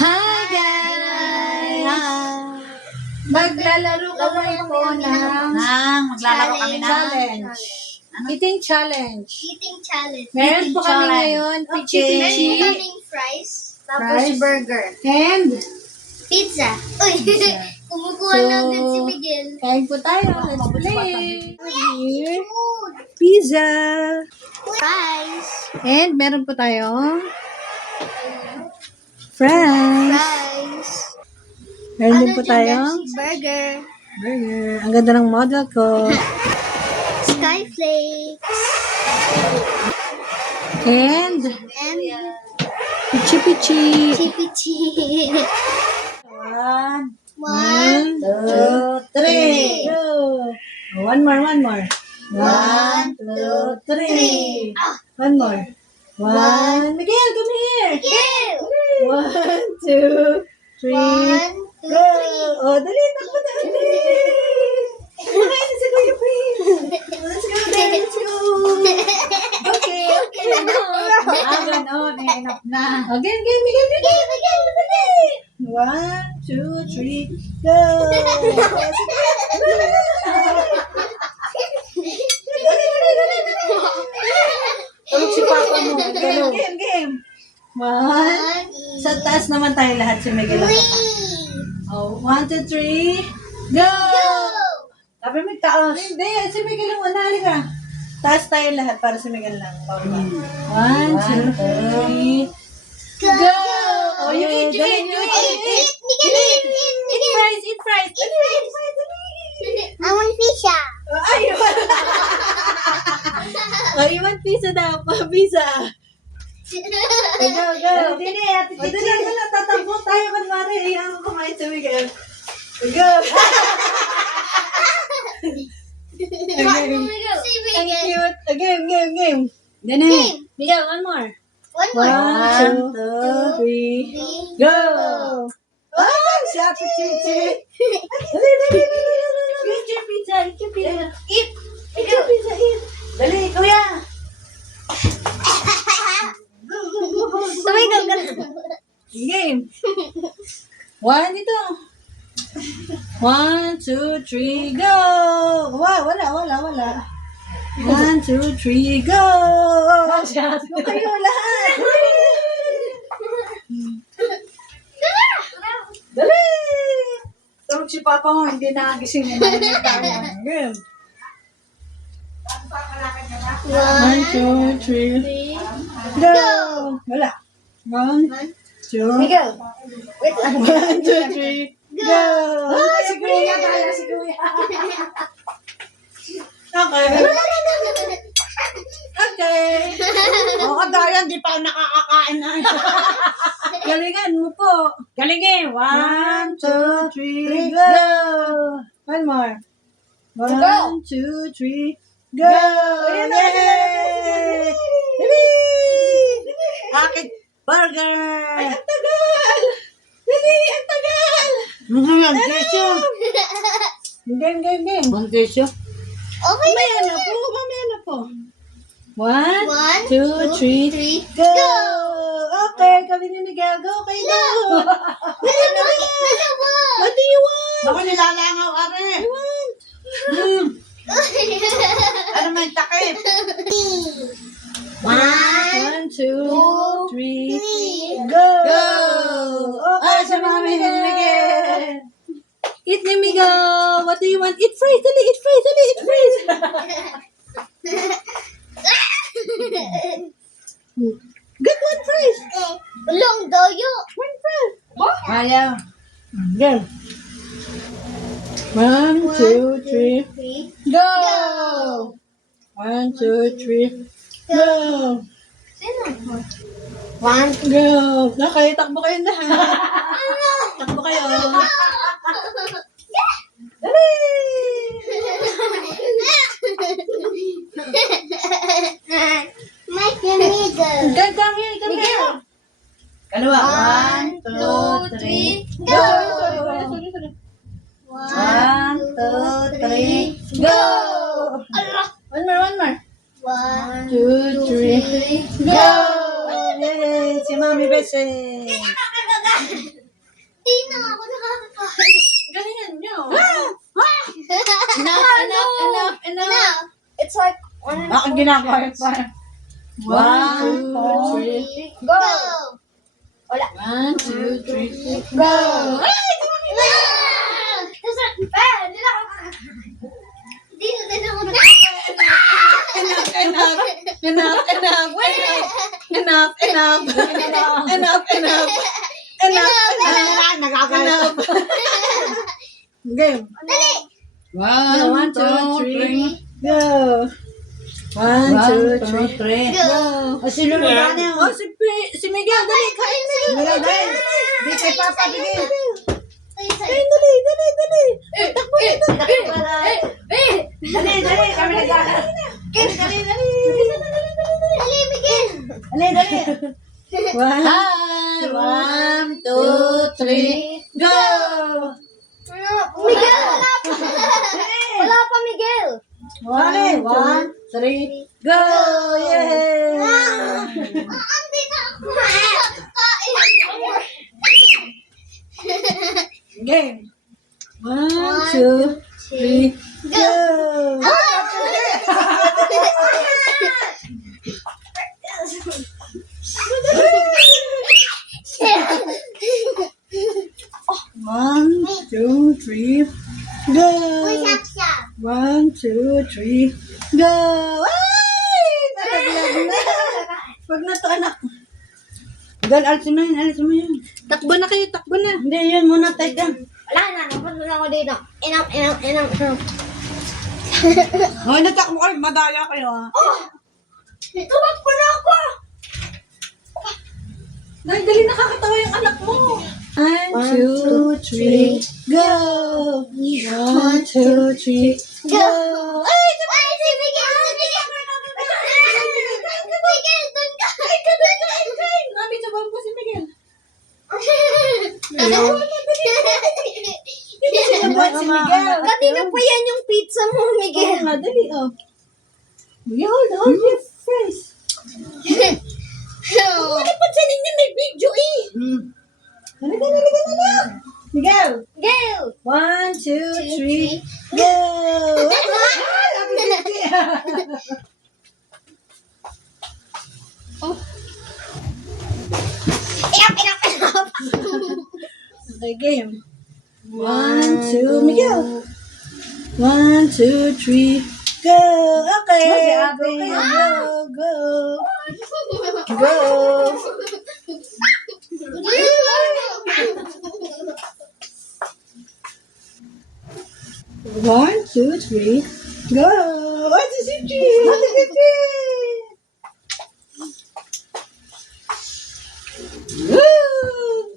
Hi guys! Maglalaro kami po ng maglalaro kami ng challenge. Eating challenge. Eating challenge. Meron po kami challenge. ngayon, pichi-pichi, Meron kaming fries. Tapos Fries. burger. and Pizza. Uy, kumukuha So, lang din si Miguel. kain po tayo. Let's play. Here, Food. pizza. Fries. And meron po tayong fries. Fries. Meron din Ano po dyan, tayong Dexy? Burger. burger. Ang ganda ng model ko. Skyflakes. And And pichi-pichi. chipichi. One, One. two, three. Go. One more. One, two, three. One more. One. Miguel, come here. Miguel. 1, 2, 3. One, two, Go. three. Oh, dali. Takbo na. Kumain na si Kuya Prince. Let's go there. Let's go. Okay. Ganon, enough na. Again, Miguel. Miguel. 1, 2, 3. Go. Tulog si Papa mo. Game. 1. Sa taas naman tayo lahat si Miguel. Oh, 1, 2, 3. Go! Sabi mo taas. Hindi, si Miguel ang una. Halika. Taas tayo lahat para si Miguel lang. 1, 2, 3. Go! Oh, you eat. Eat fries. I want pizza. Ay, oh, you want pizza daw. Pizza. Go. Dili, ate. Dili, tatakbo tayo kunwari. Iyan ko kumain si Miguel. Go. Si Ang Miguel. cute. Game. Game. Miguel, one more. One more. 1, 2, 3. Go! Oh, si Ate Chichi. Dali. Eat your pizza. Eat. Dali, kuya. Tumigaw ka. Game. 1 dito. 1, 2, 3, go! Wow, wala. 1, 2, 3, go! Kayo lahat. Dali! Tulog si Papa mo, hindi nakagising mo. Game. 1, 2, 3, go! Wala. 1, 2, Miguel. Wait lang. 1, 2, 3, go! Ah, si Kuya. Okay. Oo, Dayan, di pa nakakakain na. Galingan mo po. Galingi. 1, 2, 3, go! One more. 1, 2, 3, go! Yay! Dali! Akin, burger. Ay, ang tagal! Dali, ang tagal! Ang kesyo. Game. Ang kesyo. Okay. Mamaya na po. 1, 1, 2, 3, 3, go! Okay, kami ni Miguel. Go, kayo go! Dalawa. What do you want? Ako nilalangaw, are. Ano may takip? 1, 2, 3, go! Go! Okay, Ay, sa mami ni Miguel. Eat ni Miguel. What do you want? Eat fries. Dali, eat fries. Get one fries. Long doyo. One fries. Ayaw. Go. 1, 2, 3, 3. go! 1, 2, 3, go! Sino? Go! Okay, takbo kayo lahat. Takbo kayo. Dali! Mike and Miguel. Come here. Kalawa. 1, 2, 3, go! Sorry. 1, 2, 3, Go! Allah. One more. 1, 2, 3, 3, go! Yay! Si Mami Bessie! Bakit ginagawa yun pa? 1, 2, 3. Go! Wala. 1, 2, 3. Go! Hindi na ako Hindi na ako Enough. Game. Dali! 1, 2, 3. Go. 1, 2, 3. Go! O, sino ba niya? Oh, si Miguel, dali, kain na yun. Miguel, dali. Di kay Papa, bigay. Kain, dali. Takbo na. Dali, kami nag-aaral. Dali, Miguel! Dali. 1, 2, 3. Go. Miguel! Wala pa, Miguel! Dali, 1, 3, go! Yay! Hindi na ako Game. 1, 2, 3. Go. One, two, three, go. 1, 2, 3, go. Ay! Nalaglag na. Wag na to, anak. Gal, alisin mo yun. Takbo na kayo, takbo na. Hindi, yun muna, teka. Wala na, napunta na ako dito. Inam. Hoy, natak mo kayo, madaya kayo, ha? Tumakbo na ako! Dali, dali, nakakatawa yung anak mo. 1, 2, 3, go. 1, 2, 3, go. Ay, si Miguel! Miguel, doon ka! Nabi, sabang po si Miguel. Sabang si Miguel. Kanina pa yan yung pizza mo, Miguel. Nga, dali, oh. Miguel, hold your face. Ano pa dyan ninyo may video eh? Dali. Miguel. Miguel! 1, 2, 3, go. Inap! Okay, game. 1, 2, Miguel. 1, 2, 3, go. Okay. Si Ate. Go. Go. One, two, three, go. Ate Siji. Woo!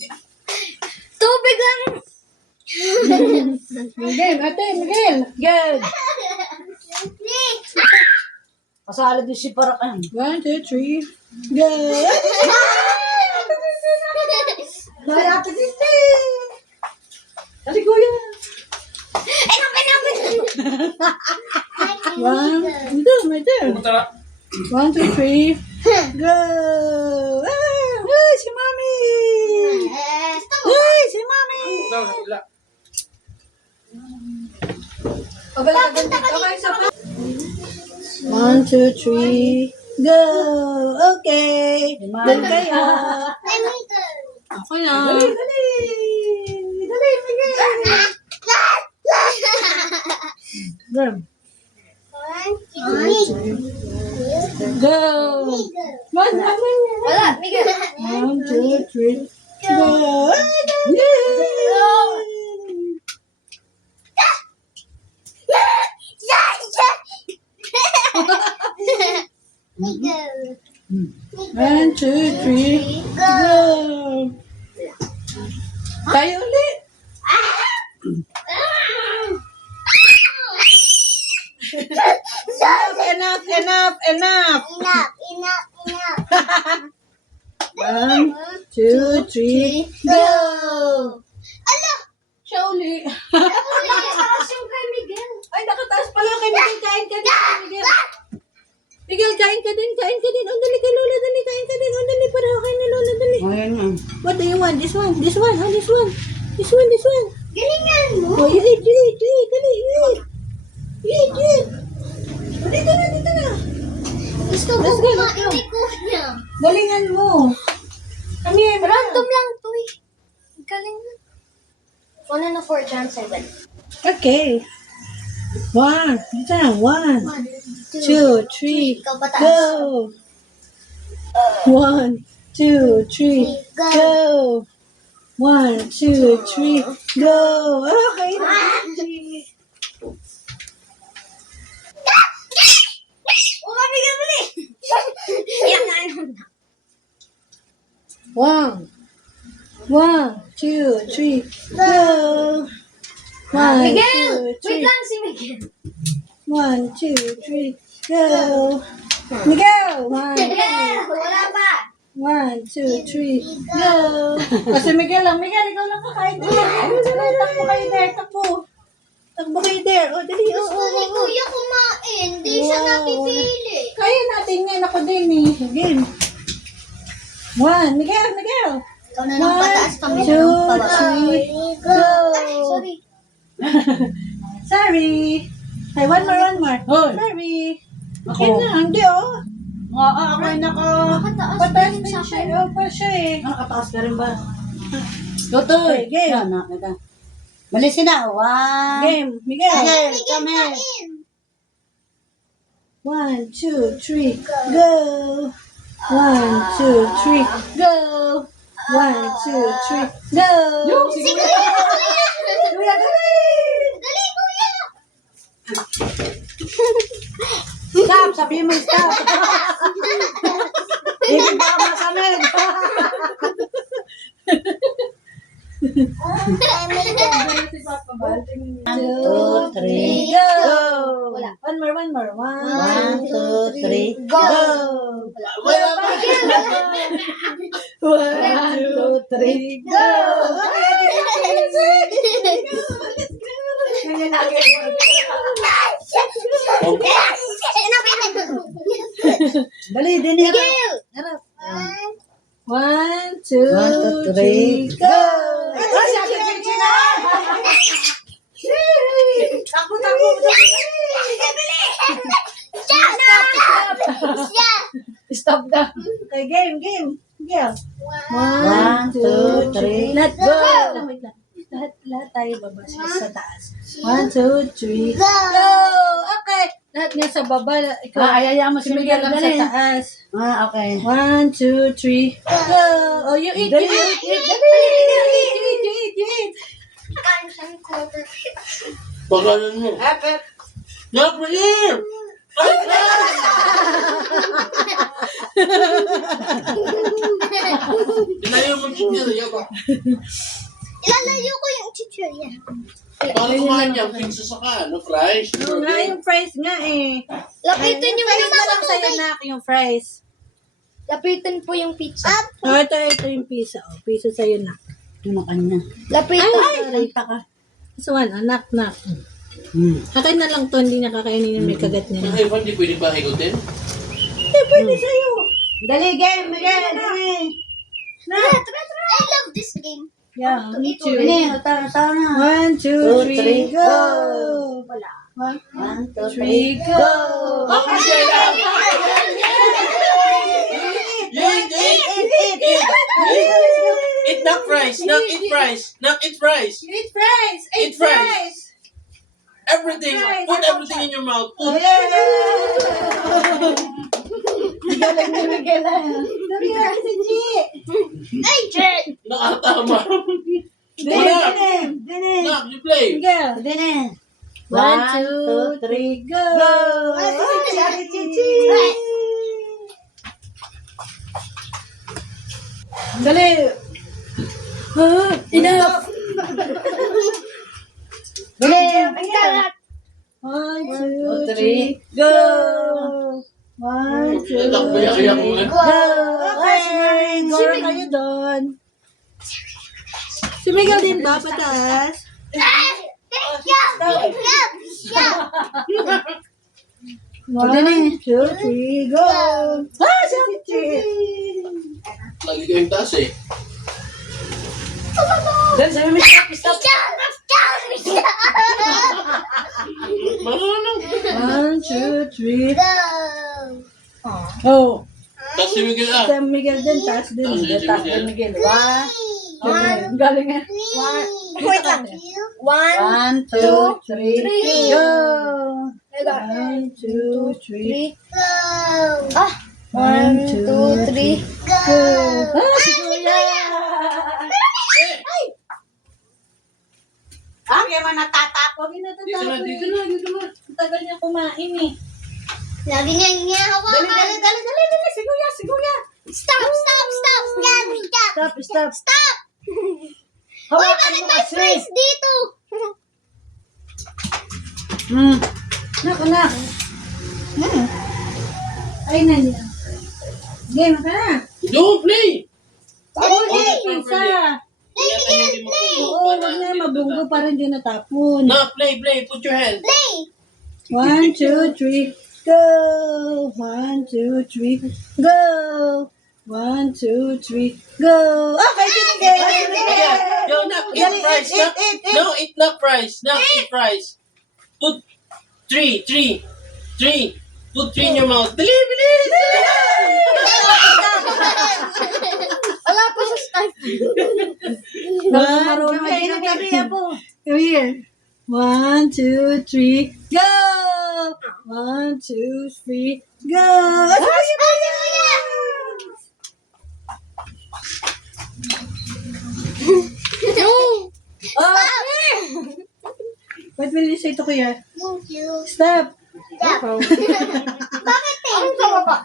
Tubig lang! Miguel, ate, Miguel. Good. Pasalo din si Parakan. 1, 2, 3, go. Dali, ate Siji. Dali, kuya. Inap! 1, my turn. 1, 2, 3, go. Hey, si Mami. Hey, si Mami. Okay, isa pa. 1, 2, 3, go. Okay. Doon kayo. Ako na. Dali, Miguel. Go. Go. One, Wala, Miguel. 1, 2, 3, go. Miguel. 1, 2, 3, go. Tayo ulit. Enough. Enough. 1, 2, 3, go. Ala! Siya uli. Nakataas yung kay Miguel. Ay, nakataas pala kay Miguel. Kain ka din, Miguel. Miguel, kain ka din. Oh, dali kay Lola, dali. Kain ka din. Oh, dali, para kain na Lola, dali. Ngayon nga. What do you want? This one. Oh, this one. Galingan mo. Oh, you eat. Dali, eat. Dito na. Gusto ko Let's go, let's kumain go. ni Kuya. Galingan mo. Kami, Random lang to eh. Galing na. 1 and a 4 times 7. Okay. 1, ito na. 1, 2, 3, Ikaw pataas. go. 1, 2, 3, go. 1, 2, 3, go. Okay. Oh, mabigyan mo eh. Yan na, ano na. 1, 2, 3, go. 1, Miguel! 2, Wait 3. lang si Miguel. 1, 2, 3, go. Miguel! 1, Miguel! Wala pa. 1, 2, 3, go. Kasi Miguel lang. Miguel, ikaw lang kakain din. Takbo kayo there. Takbo. Takbo kayo there. O, dali. O, Gusto ni Kuya kumain. Di siya Wow. napipili. Kaya natin yan. Ako din eh. Game. 1. Miguel. Ikaw na nang 1, pataas kami na 2, nang pababa. 3, go. Sorry. Sorry. Ay, one more. Hoy. Sorry. Ako. Okay na. Hindi oh. Ako ay naka... Nakataas Pataas din din sa siya. akin. Oh, pa siya eh. Nakataas ka rin ba? Tutoy. Okay, game. Yan, nakita. Balisin na. 1. Game. Miguel. Miguel, Miguel, come here. kain. 1, 2, 3, go. 1, 2, 3, go. 1, 2, 3, go. Si Kuya! Kuya, dali. Dali, Kuya! Stop! Sabihin mo stop! Hindi ba masamid? Two, three, go. Wala. One more. 1, 2, 3, Go! Wala pa. 1, 2, 3, go. Dali, dini. Miguel! Harap. 1, 2, 1, 2, 3, 3, go. Oh, sabi ko na. Takbo. Stop na. Okay, game. Go. 1, 2, 3, Let's go. go. Wait lang. Lahat tayo baba sa taas. 1, 2, 3, Go. go. Okay. Lahat nga sa baba. Ikaw. Ayaya mo Si Miguel lang sa dali. taas. Okay. 1, 2, 3, go. Oh, you eat. Dali. Eat. Pagalan mo. Not for you! Ilayo mo chichirya ba? Ilalayo ko yung chichirya. Para kumain niya, pizza sa ka, no fries. Oo nga, yung fries nga eh. Lapitan yung fries na pizza lang ko. sa'yo, nak, yung fries. Lapitan po yung pizza. Oh, ito yung pizza. Oh, pizza sa'yo, nak. Ito na kanya. Lapitan. Ay, ka. This one, anak, nak. Akin na lang to, hindi niya kakainin yung may kagat niya. Ay, hindi pwede ba higutin? Pwede sa'yo. Dali, game. Miguel, dali. I love this game. Yeah, me too. Dali, sana. 1, 2, 3, go. Wala. 1, 2, 3, 3, go. Okay, Eat not fries, not eat fries, not eat fries. Eat fries. Eat fries. Everything, Fries. put everything in your mouth. Put. Galing ni Miguel. Sabi nga si Chi. Ay, Jen! Nakatama. Dini. Nak, you play. Miguel. Dali. 1, 2, 3, go. Ate Chichi. Dali. Enough. Dali. 1, 2, 3, go. 1, 2, Iyak mo na. go. Okay, go kayo doon. Si Miguel din ba? Pataas? Yeah! 1, 2, 3, go. Ah, si Chi. Lagi kayong taas eh. Dali, sabi mo stop. Marunong. 1, 2, 3, Go! Oh. Tapos si Miguel ah. Sa Miguel din, taas din. Taas din si Taas Miguel. din Miguel. One. Galing nga. Wait lang. 1, 1, 2, 3, go! 1, 2, 3. 3. Ah! 1, 2, 3. Go! Ah, si Kuya! Ah, kaya man natatapon. Huwag na Dito na, dito na, dito na. Ang tagal niya kumain eh. Lagi niya hinahawakan. Dali. Si Kuya, si Kuya. Stop! Stop! Stop! Stop! Stop! Stop. Stop! Uy, bakit may fries dito? Naku na. Ay, nandiyan. Game ka na. Don't play! Isa. Kaya tayo hindi mo Oo, wag na. Mabunggo pa rin din natapon. Na, play, put your hand. Play! 1, 2, 3, go! 1, 2, 3, go! 1, 2, 3, go! Okay, sige. Yeah. No, not eat fries. No, eat not fries. No, eat fries. Put 3. Put 3 in your mouth. Dali, bilis! Wala pa sa start. Marunong kayo ng gabi, Apo. Come here. 1, 2, 3, go! 1, 2, 3, go! Oh! What will you say to Kuya? Thank you. Stop! Stop. Bakit eh? Ano sa baba?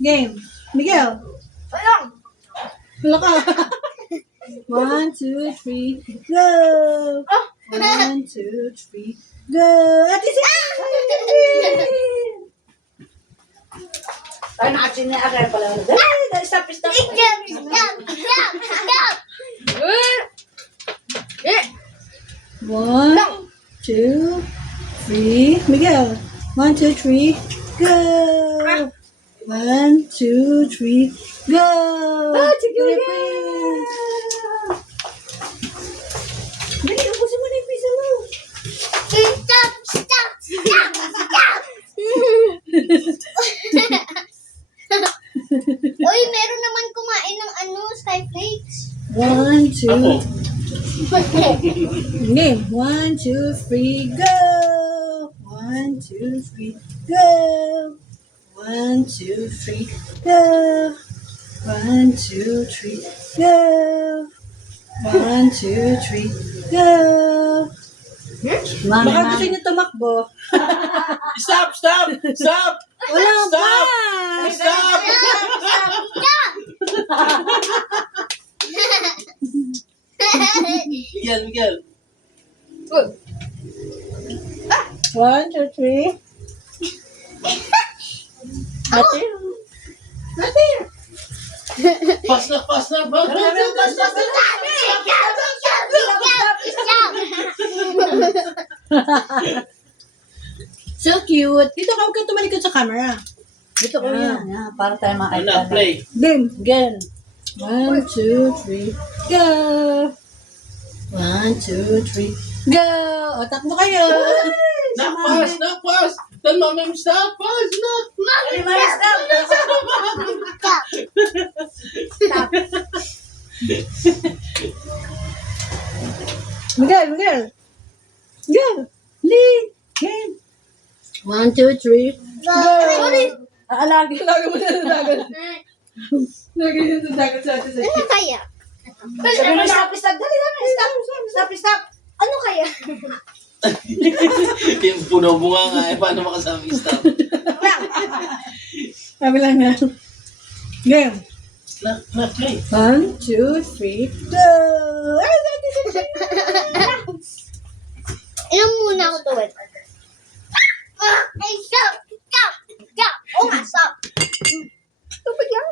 Game. Miguel. Ayun. Wala ka. 1, 2, 3, go! 1, 2, 3, go! Ate, sige! Ay, nakasin niya agad pala. Dali, stop. Stop. Stop. Stop. 1, 2, 3. Miguel. 1, 2, 3, go! 1, 2, 3, go! Sige, Dali, ubusin mo na yung pizza mo. Stop. Stop. Stop. Stop. Uy, meron naman kumain ng Skyflakes. 1, 2, Ako. Game. 1, 2, 3, go! 1, 2, 3, go! 1, 2, 3, go! 1, 2, 3, go! 1, 2, 3, go! Baka gusto niyo tumakbo. Stop! Wala pa! Stop! Miguel. 1, 2, 3. Ate? Pas na. So cute. Dito ka, huwag kang tumalikod sa camera. Dito ko yan. Para tayo Ano, makita. play. Game. Again. 1, 2, 3, go! 1, 2, 3, go! O, takbo kayo. Not fast. Tell mama stop. Fast, not. Miguel. Go. Lead. Game. 1, 2, 3, go! Sorry. Lagi mo na sa dagat. Lagi mo sa dagat sa atin. Ano kaya? Sabi mo, stop. Dali. Stop. Ano kaya? Yung puno bunga nga paano makasabi stop? Sabi lang nga. Game. Na, play. 1, 2, 3, go! Ay, Inom muna ako to, wait. Ay, stop! Oo nga, stop! Tupid lang.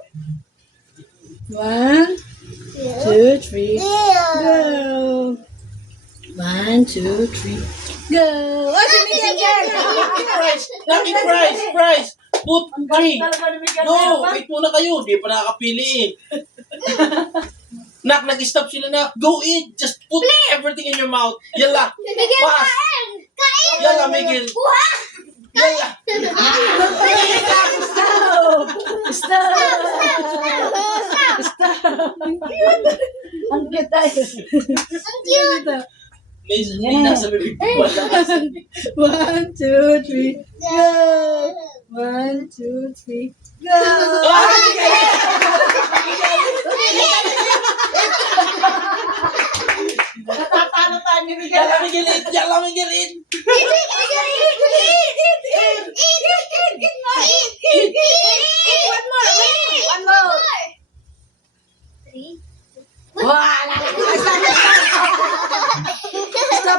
1, 2, 3, go! 1, 2, 3, go! Oh, si Miguel! Not eat fries. Put 3. No, wait muna kayo. Di pa nakakapili eh. Nag-stop sila na. Go eat. Just put everything in your mouth. Yala. Miguel, Fast. kain! Yala, Miguel. Buha! Stop! Ang cute tayo. May nasa bibig ko. Wala. 1, 2, 3, go! 1, 2, 3, go! Natatalo tayo ni Miguel. Yan lang Miguelin! Yan lang Miguelin! One more. Three. Wala.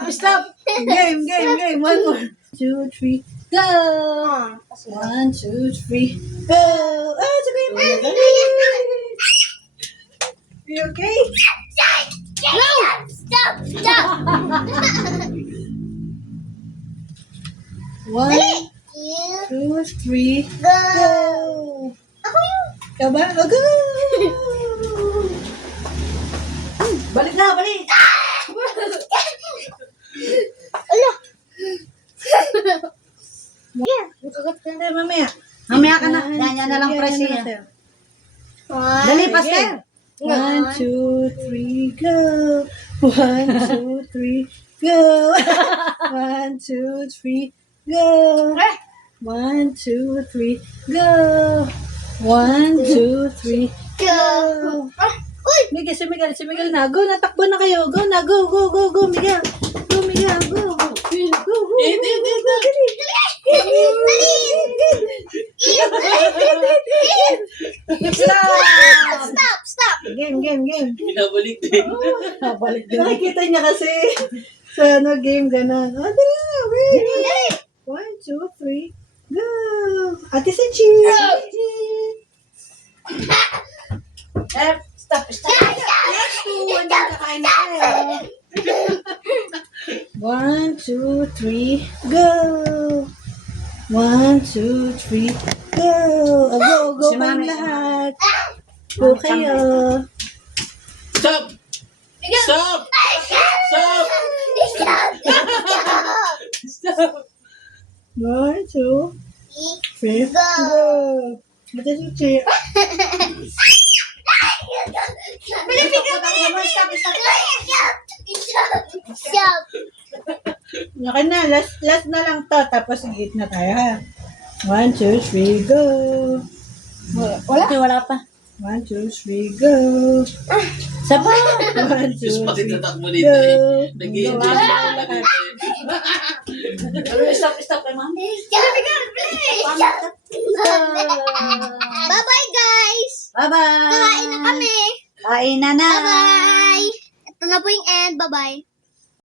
Stop! Game! 1 more. 2, 3, go! 1, 2, 3, go! Ah, sabi mo. You okay? No! Stop! 1, 2, 3, go! Ka ba? Oh, go! Balik na, balik. Hindi, mamaya. Mamaya ka na. Yan na lang price niya. Dali, Pastor. 1, 2, 3, go! 1, 2, 3, go! 1, 2, 3, go! 1, 2, 3, go! 1, 2, 3, go! Miguel, si Miguel na. Go, natakbo na kayo. Go na, go, Miguel. Go, Miguel, go. Go. Stop! Game. Binabalik din. Balik din. Nakikita niya kasi sa game ganun. Oh, dali na, wait. 1, 2, 3, go! Ate sa cheese! Stop. Yes, 2, andyan kakain na tayo. 1, 2, 3, go! 1, 2, 3, go! Go Si kayong Mami. lahat. Go kayo. Stop! Stop! Stop! Stop! 1, 2, 3, go! Ate sa cheese. Stop! Okay na, last na lang to. Tapos higit na tayo ha. 1, 2, 3, go! Wala pa. 1, 2, 3, go! Saba. 1, 2, Diyos pati 3, tatakbo dito eh. go! Nag-i-enjoy na pala dito eh. Stop kay ma'am. Bye-bye, guys! Bye-bye. Kain na kami! Kain na na. Bye-bye! Ito na po yung end. Bye-bye!